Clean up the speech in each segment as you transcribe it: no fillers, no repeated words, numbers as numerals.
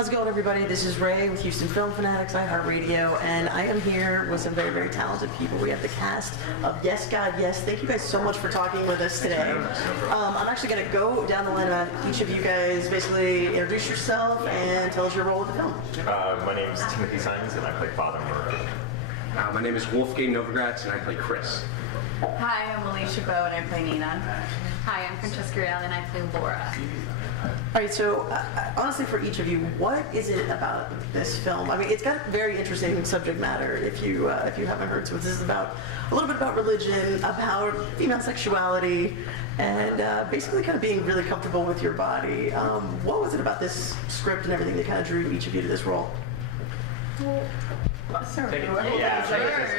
How's it going, everybody? This is Ray with Houston Film Fanatics, iHeartRadio, and I am here with some very, very talented people. We have the cast of Yes, God, Yes. Thank you guys so much for talking with us today. I'm actually going to go down the line about each of you guys. Basically, introduce yourself and tell us your role in the film. My name is Timothy Simons, and I play Father Murray. My name is Wolfgang Novogratz, and I play Chris. Hi, I'm Alisha Boe, and I play Nina. Hi, I'm Francesca Reale, and I play Laura. All right, so honestly, for each of you, what is it about this film? I mean, it's got very interesting subject matter. If you haven't heard, so this is about a little bit about religion, about female sexuality, and basically kind of being really comfortable with your body. What was it about this script and everything that kind of drew each of you to this role?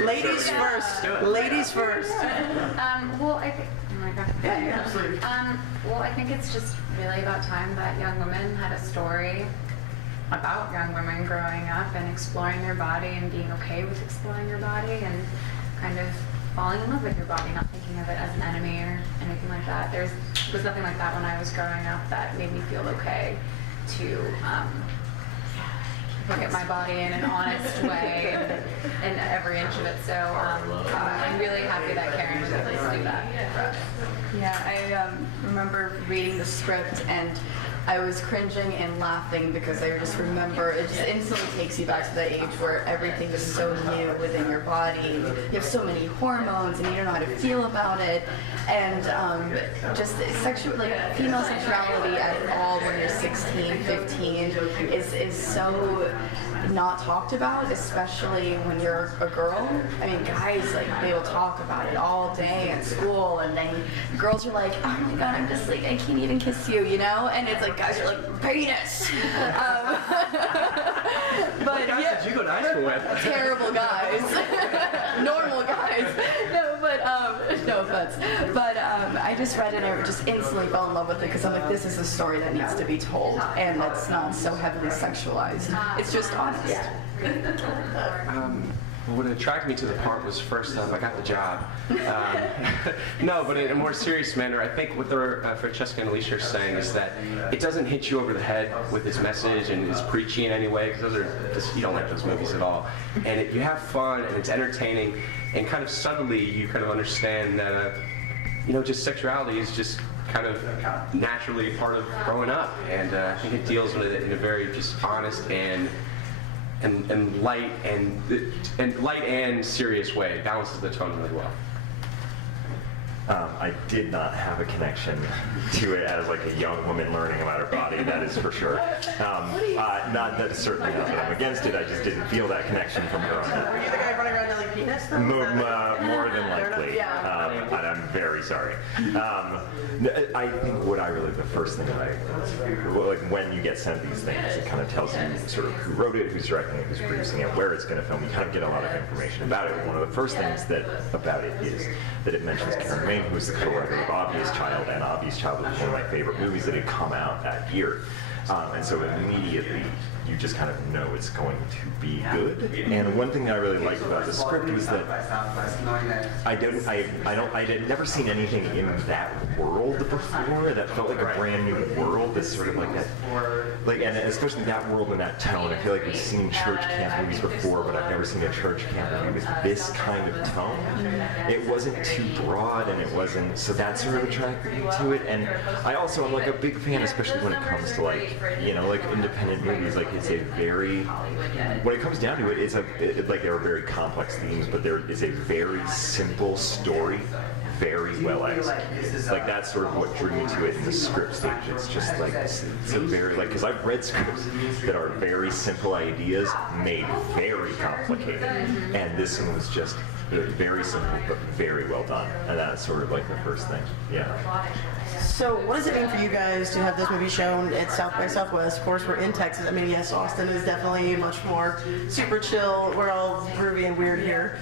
Ladies first. Ladies first. Well, I think. Oh my God. Yeah, absolutely. Well, I think it's just really about time that young women had a story about young women growing up and exploring their body and being okay with exploring your body and kind of falling in love with your body, not thinking of it as an enemy or anything like that. There was nothing like that when I was growing up that made me feel okay to look at my body in an honest way and every inch of it. So I'm really happy that Karen was able to do that for us. Yeah, I remember reading the script and I was cringing and laughing because I just remember it just instantly takes you back to the age where everything is so new within your body. You have so many hormones and you don't know how to feel about it. And just female sexuality at all when you're 16, 15 is so not talked about, especially when you're a girl. I mean, guys, they will talk about it all day at school, and then girls are like, oh my God, I'm just I can't even kiss you, you know? And it's like, guys are like, penis! What guys did you go to high school with? Terrible guys. Normal guys. No offense. But I just read it and I just instantly fell in love with it because I'm like, this is a story that needs to be told, and that's not so heavily sexualized. It's just honest. What attracted me to the part was first I got the job. No, but in a more serious manner, I think what Francesca and Alisha are saying is that it doesn't hit you over the head with its message and its preachy in any way, because you don't like those movies at all. And you have fun and it's entertaining, and kind of subtly you kind of understand that just sexuality is just kind of naturally part of growing up, and I think it deals with it in a very just honest and light and serious way. It balances the tone really well. I did not have a connection to it as a young woman learning about her body, that is for sure. That is certainly not that I'm against it, I just didn't feel that connection from growing up. Were you the guy running around yelling penis though? More than likely. And I'm very sorry. I think the first thing when you get sent these things, it kind of tells you sort of who wrote it, who's directing it, who's producing it, where it's going to film. You kind of get a lot of information about it. One of the first things about it is that it mentions Karen Maine, who was the co-writer of Obvious Child, and Obvious Child was one of my favorite movies that had come out that year. And so immediately you just kind of know it's going to be good. And one thing that I really liked about the script was that I had never seen anything in that world before that felt like a brand new world. That's sort of like that, and especially that world and that tone. I feel like we've seen church camp movies before, but I've never seen a church camp movie with this kind of tone. It wasn't too broad, and it wasn't, so that sort of attracted me to it. And I'm a big fan, especially when it comes to independent movies. It's a very, when it comes down to it, there are very complex themes, but there is a very simple story, very well executed. That's sort of what drew me to it in the script stage. It's just it's a very, because I've read scripts that are very simple ideas made very complicated, and this one was just very simple but very well done, and that's sort of the first thing. Yeah. So what does it mean for you guys to have this movie shown at South by Southwest? Of course, we're in Texas. I mean, yes, Austin is definitely much more super chill. We're all groovy and weird here.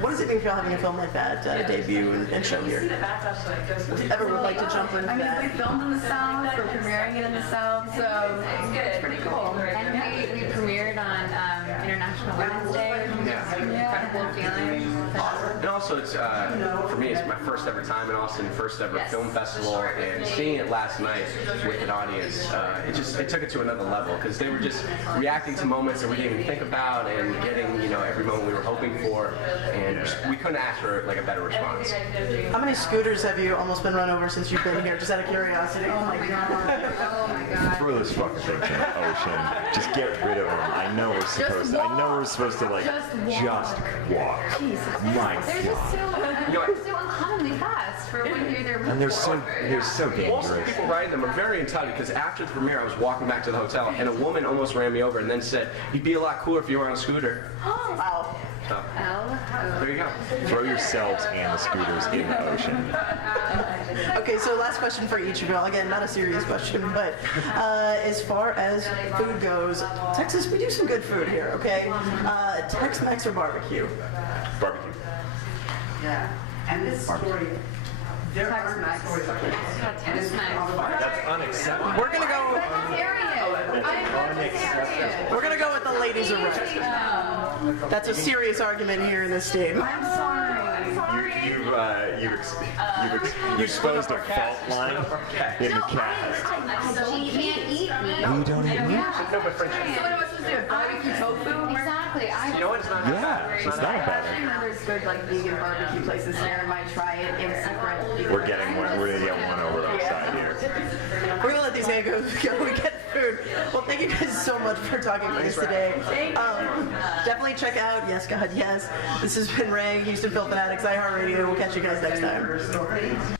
What does it mean for y'all having a film like that debut and show here? Ever would like to jump into that? We filmed in the South, we're premiering it in the South, so it's pretty cool. And we premiered on International Women's Day, which is an incredible feeling. And also also, it's for me, it's my first ever time in Austin, first ever film festival, and seeing it last night with an audience, it took it to another level because they were just reacting to moments that we didn't even think about and getting every moment we were hoping for, and we couldn't ask for like a better response. How many scooters have you almost been run over since you've been here? Just out of curiosity. Oh my god. Oh my god. Throw those fucking things in the ocean. Just get rid of them. I know we're supposed to like just walk. My They're just God. so uncommonly fast for when you're there. And they're so Most of the dangerous. people riding them are very entitled because after the premiere, I was walking back to the hotel and a woman almost ran me over and then said, "You'd be a lot cooler if you were on a scooter." Wow. So, there you go. Throw yourselves and the scooters in the ocean. Okay, so last question for each of you. Again, not a serious question, but as far as food goes, Texas, we do some good food here, okay? Tex-Mex or barbecue? Barbecue. Yeah. And this story, there are stories like this. That's unacceptable. We're gonna go. We're gonna go with the ladies are right. That's a serious argument here in this team. I'm sorry. You've exposed a fault line in the cast. She can't eat meat. You don't eat meat? No, but French. So what am I supposed to do? Barbecue tofu? Exactly. You know what? It's not that bad. Yeah, it's not I bad. actually know there's good like vegan barbecue places here. I might try it in secret. We're gonna get one over our side here. We're gonna let these guys go and get food. Well, thank you guys so much for talking with us today. Definitely check out Yes God Yes. This has been Ray, Houston Film Fanatics, iHeartRadio. We'll catch you guys next time.